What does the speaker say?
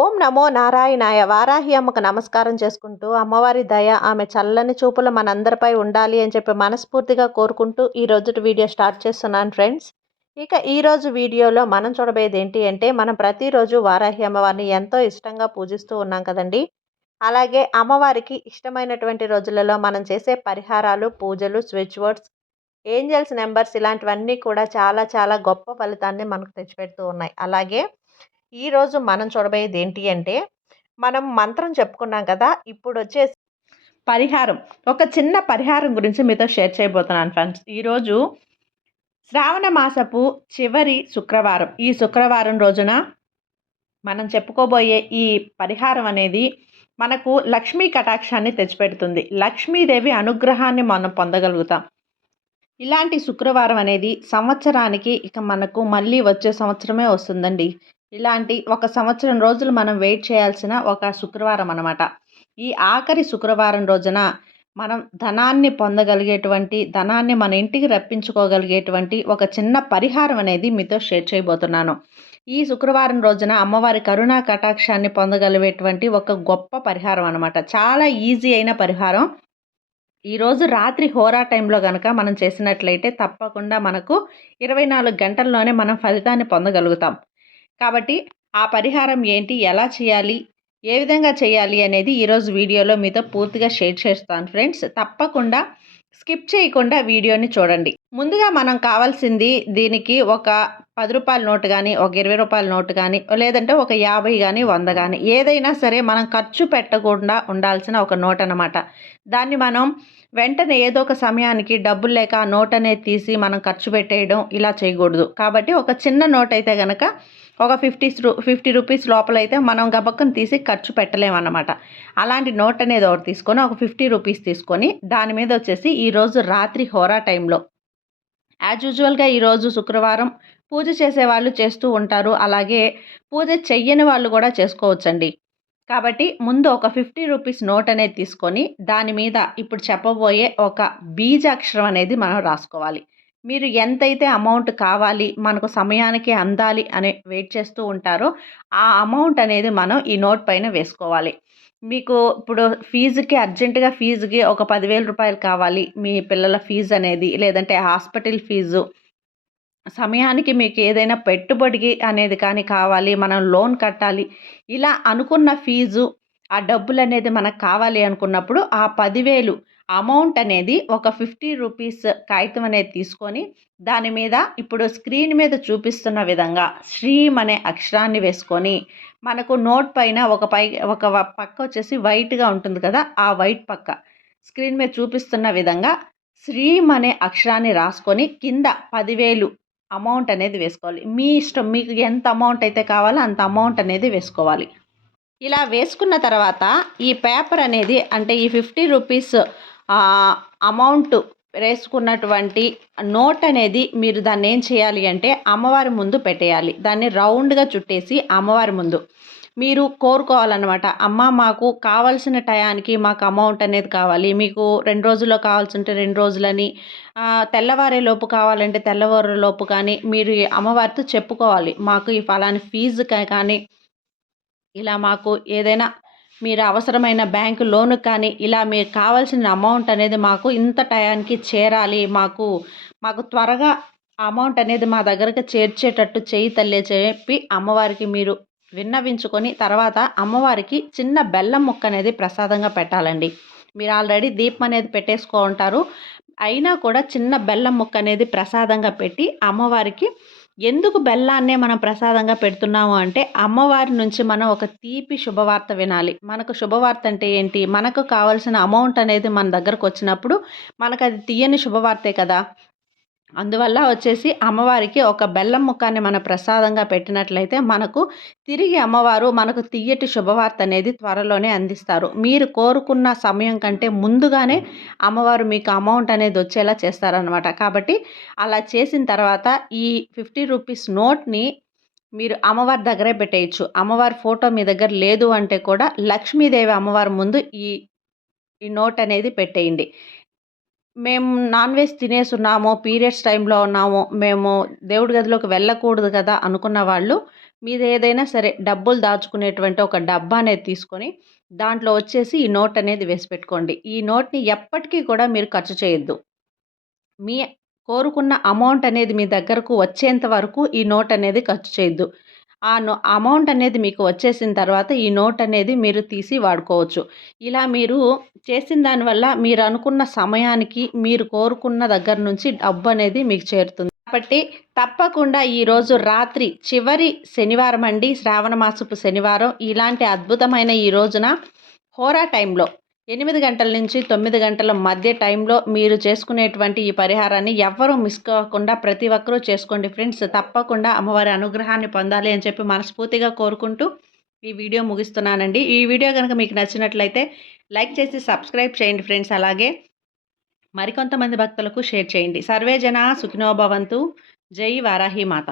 ఓం నమో నారాయణాయ. వారాహి అమ్మకు నమస్కారం చేసుకుంటూ, అమ్మవారి దయ, ఆమె చల్లని చూపులు మనందరిపై ఉండాలి అని చెప్పి మనస్ఫూర్తిగా కోరుకుంటూ ఈ రోజుటి వీడియో స్టార్ట్ చేస్తున్నాను ఫ్రెండ్స్. ఇక ఈరోజు వీడియోలో మనం చూడబోయేది ఏంటి అంటే, మనం ప్రతిరోజు వారాహి అమ్మవారిని ఎంతో ఇష్టంగా పూజిస్తూ ఉన్నాం కదండి. అలాగే అమ్మవారికి ఇష్టమైనటువంటి రోజులలో మనం చేసే పరిహారాలు, పూజలు, స్విచ్ వర్డ్స్, ఏంజల్స్ నెంబర్స్ ఇలాంటివన్నీ కూడా చాలా చాలా గొప్ప ఫలితాన్ని మనకు తెచ్చిపెడుతూ ఉన్నాయి. అలాగే ఈరోజు మనం చూడబోయేది ఏంటి అంటే, మనం మంత్రం చెప్పుకున్నాం కదా! ఇప్పుడొచ్చేసి పరిహారం. ఒక చిన్న పరిహారం గురించి మీతో షేర్ చేయబోతున్నాను ఫ్రెండ్స్. ఈరోజు శ్రావణ మాసపు చివరి శుక్రవారం. ఈ శుక్రవారం రోజున మనం చెప్పుకోబోయే ఈ పరిహారం అనేది మనకు లక్ష్మీ కటాక్షాన్ని తెచ్చిపెడుతుంది. లక్ష్మీదేవి అనుగ్రహాన్ని మనం పొందగలుగుతాం. ఇలాంటి శుక్రవారం అనేది సంవత్సరానికి ఇక మనకు మళ్ళీ వచ్చే సంవత్సరమే వస్తుందండి. ఇలాంటి ఒక సంవత్సరం రోజులు మనం వెయిట్ చేయాల్సిన ఒక శుక్రవారం అన్నమాట. ఈ ఆఖరి శుక్రవారం రోజున మనం ధనాన్ని పొందగలిగేటువంటి, ధనాన్ని మన ఇంటికి రప్పించుకోగలిగేటువంటి ఒక చిన్న పరిహారం అనేది మీతో షేర్ చేయబోతున్నాను. ఈ శుక్రవారం రోజున అమ్మవారి కరుణా కటాక్షాన్ని పొందగలిగేటువంటి ఒక గొప్ప పరిహారం అన్నమాట. చాలా ఈజీ అయిన పరిహారం. ఈరోజు రాత్రి హోరా టైంలో గనక మనం చేసినట్లయితే తప్పకుండా మనకు 24 గంటల్లోనే మనం ఫలితాన్ని పొందగలుగుతాం. కాబట్టి ఆ పరిహారం ఏంటి, ఎలా చేయాలి, ఏ విధంగా చేయాలి అనేది ఈరోజు వీడియోలో మీతో పూర్తిగా షేర్ చేస్తాను ఫ్రెండ్స్. తప్పకుండా స్కిప్ చేయకుండా వీడియోని చూడండి. ముందుగా మనం కావాల్సింది దీనికి ఒక రూ. 10 నోటు కానీ, ఒక రూ. 20 నోటు కానీ, లేదంటే ఒక 50 కానీ, 100 కానీ ఏదైనా సరే మనం ఖర్చు పెట్టకుండా ఉండాల్సిన ఒక నోట్ అన్నమాట. దాన్ని మనం వెంటనే ఏదో ఒక సమయానికి డబ్బులు లేక ఆ నోట్ అనేది తీసి మనం ఖర్చు పెట్టేయడం ఇలా చేయకూడదు. కాబట్టి ఒక చిన్న నోట్ అయితే కనుక ఒక 50 రూపీస్ లోపలైతే మనం గబక్కన తీసి ఖర్చు పెట్టలేమన్నమాట. అలాంటి నోట్ అనేది ఒకటి తీసుకొని ఒక 50 రూపీస్ తీసుకొని దాని మీద వచ్చేసి ఈరోజు రాత్రి హోరా టైంలో యాజ్ యూజువల్గా ఈరోజు శుక్రవారం పూజ చేసేవాళ్ళు చేస్తూ ఉంటారు. అలాగే పూజ చెయ్యని వాళ్ళు కూడా చేసుకోవచ్చండి. కాబట్టి ముందు ఒక 50 రూపీస్ నోట్ అనేది తీసుకొని దాని మీద ఇప్పుడు చెప్పబోయే ఒక బీజాక్షరం అనేది మనం రాసుకోవాలి. మీరు ఎంతైతే అమౌంట్ కావాలి, మనకు సమయానికి అందాలి అనే వెయిట్ చేస్తూ ఉంటారో ఆ అమౌంట్ అనేది మనం ఈ నోట్ పైన వేసుకోవాలి. మీకు ఇప్పుడు అర్జెంటుగా ఫీజుకి ఒక 10,000 రూపాయలు కావాలి, మీ పిల్లల ఫీజు అనేది, లేదంటే హాస్పిటల్ ఫీజు, సమయానికి మీకు ఏదైనా పెట్టుబడికి అనేది కానీ కావాలి, మనం లోన్ కట్టాలి, ఇలా అనుకున్న ఫీజు, ఆ డబ్బులు అనేది మనకు కావాలి అనుకున్నప్పుడు ఆ 10,000 అమౌంట్ అనేది ఒక 50 రూపీస్ కాగితం అనేది తీసుకొని దాని మీద ఇప్పుడు స్క్రీన్ మీద చూపిస్తున్న విధంగా శ్రీం అనే అక్షరాన్ని వేసుకొని మనకు నోట్ పైన ఒక పక్క వచ్చేసి వైట్గా ఉంటుంది కదా, ఆ వైట్ పక్క స్క్రీన్ మీద చూపిస్తున్న విధంగా శ్రీం అనే అక్షరాన్ని రాసుకొని కింద 10,000 అమౌంట్ అనేది వేసుకోవాలి. మీ ఇష్టం, మీకు ఎంత అమౌంట్ అయితే కావాలో అంత అమౌంట్ అనేది వేసుకోవాలి. ఇలా వేసుకున్న తర్వాత ఈ పేపర్ అనేది, అంటే ఈ 50 రూపీస్ అమౌంట్ వేసుకున్నటువంటి నోట్ అనేది మీరు దాన్ని ఏం చేయాలి అంటే అమ్మవారి ముందు పెట్టేయాలి. దాన్ని రౌండ్గా చుట్టేసి అమ్మవారి ముందు మీరు కోరుకోవాలన్నమాట. అమ్మ, మాకు కావాల్సిన టయానికి మాకు అమౌంట్ అనేది కావాలి, మీకు 2 రోజుల్లో కావాల్సి ఉంటే 2 రోజులని, తెల్లవారే లోపు కావాలంటే తెల్లవారే లోపు కానీ మీరు అమ్మవారితో చెప్పుకోవాలి. మాకు ఈ ఫలాని ఫీజు కానీ, ఇలా మాకు ఏదైనా మీరు అవసరమైన బ్యాంకు లోను కానీ, ఇలా మీకు కావాల్సిన అమౌంట్ అనేది మాకు ఇంత టయానికి చేరాలి, మాకు త్వరగా అమౌంట్ అనేది మా దగ్గరకు చేర్చేటట్టు చేయి తల్లి చెప్పి అమ్మవారికి మీరు విన్నవించుకొని తర్వాత అమ్మవారికి చిన్న బెల్లం ముక్క అనేది ప్రసాదంగా పెట్టాలండి. మీరు ఆల్రెడీ దీపం అనేది పెట్టేసుకో ఉంటారు, అయినా కూడా చిన్న బెల్లం ముక్క అనేది ప్రసాదంగా పెట్టి అమ్మవారికి, ఎందుకు బెల్లాన్నే మనం ప్రసాదంగా పెడుతున్నాము అంటే అమ్మవారి నుంచి మనం ఒక తీపి శుభవార్త వినాలి. మనకు శుభవార్త అంటే ఏంటి, మనకు కావాల్సిన అమౌంట్ అనేది మన దగ్గరకు వచ్చినప్పుడు మనకు అది తీయని శుభవార్తే కదా. అందువల్ల వచ్చేసి అమ్మవారికి ఒక బెల్లం ముక్కాన్ని మన ప్రసాదంగా పెట్టినట్లయితే మనకు తిరిగి అమ్మవారు మనకు తియ్యటి శుభవార్త అనేది త్వరలోనే అందిస్తారు. మీరు కోరుకున్న సమయం కంటే ముందుగానే అమ్మవారు మీకు అమౌంట్ అనేది వచ్చేలా చేస్తారనమాట. కాబట్టి అలా చేసిన తర్వాత ఈ 50 రూపీస్ నోట్ని మీరు అమ్మవారి దగ్గరే పెట్టేయచ్చు. అమ్మవారి ఫోటో మీ దగ్గర లేదు అంటే కూడా లక్ష్మీదేవి అమ్మవారి ముందు ఈ ఈ నోట్ అనేది పెట్టేయండి. మేము నాన్ వెజ్ తినేసున్నాము, పీరియడ్స్ టైంలో ఉన్నాము, మేము దేవుడి గదిలోకి వెళ్ళకూడదు కదా అనుకున్న వాళ్ళు మీదేదైనా సరే డబ్బులు దాచుకునేటువంటి ఒక డబ్బా అనేది తీసుకొని, దాంట్లో వచ్చేసి ఈ నోట్ అనేది వేసి పెట్టుకోండి. ఈ నోట్‌ని ఎప్పటికీ కూడా మీరు ఖర్చు చేయొద్దు. మీ కోరుకున్న అమౌంట్ అనేది మీ దగ్గరకు వచ్చేంత వరకు ఈ నోట్ అనేది ఖర్చు చేయొద్దు. అమౌంట్ అనేది మీకు వచ్చేసిన తర్వాత ఈ నోట్ అనేది మీరు తీసి వాడుకోవచ్చు. ఇలా మీరు చేసిన దానివల్ల మీరు అనుకున్న సమయానికి మీరు కోరుకున్న దగ్గర నుంచి డబ్బనేది మీకు చేరుతుంది. కాబట్టి తప్పకుండా ఈరోజు రాత్రి చివరి శనివారం అండి, శ్రావణ మాసపు శనివారం. ఇలాంటి అద్భుతమైన ఈ రోజున హోరా టైంలో 8 గంటల నుంచి 9 గంటల మధ్య టైంలో మీరు చేసుకునేటువంటి ఈ పరిహారాన్ని ఎవ్వరూ మిస్ కాకుండా ప్రతి ఒక్కరూ చేసుకోండి ఫ్రెండ్స్. తప్పకుండా అమ్మవారి అనుగ్రహాన్ని పొందాలి అని చెప్పి మనస్ఫూర్తిగా కోరుకుంటూ ఈ వీడియో ముగిస్తున్నానండి. ఈ వీడియో కనుక మీకు నచ్చినట్లయితే లైక్ చేసి సబ్స్క్రైబ్ చేయండి ఫ్రెండ్స్. అలాగే మరికొంతమంది భక్తులకు షేర్ చేయండి. సర్వే జన సుఖినో భవంతు. జై వారాహి మాత.